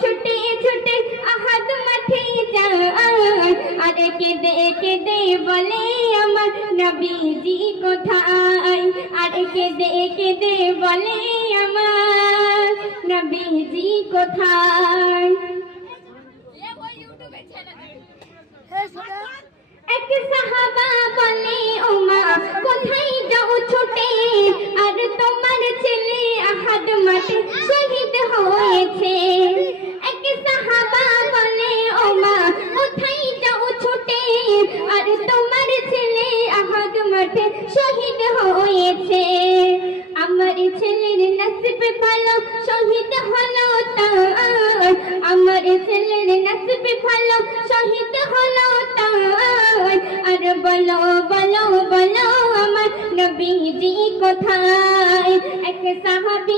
ছুটে ছুটে আহাদ মাঠে যায় আর কেঁদে কেঁদে বলে আমার নবীজি কোথায় আর কেঁদে কেঁদে বলে আমার নবীজি কোথায়। এক সাহাবা বলে ও মা কোথায় যাও ছুটে আর তোমার ছেলে আহাদ মাঠে শহীদ হয়েছে। এক সাহাবা বলে ও মা কোথায় যাও ছুটে আর তোমার ছেলে আহাদ মাঠে শহীদ হয়েছে। আমার ছেলের নসিব ভালো শহীদ হলো তার আমার ছেলের নসিব ভালো শহীদ হলো তার আর বলো বলো বলো আমার নবীজি কোথায়। এক সাহাবী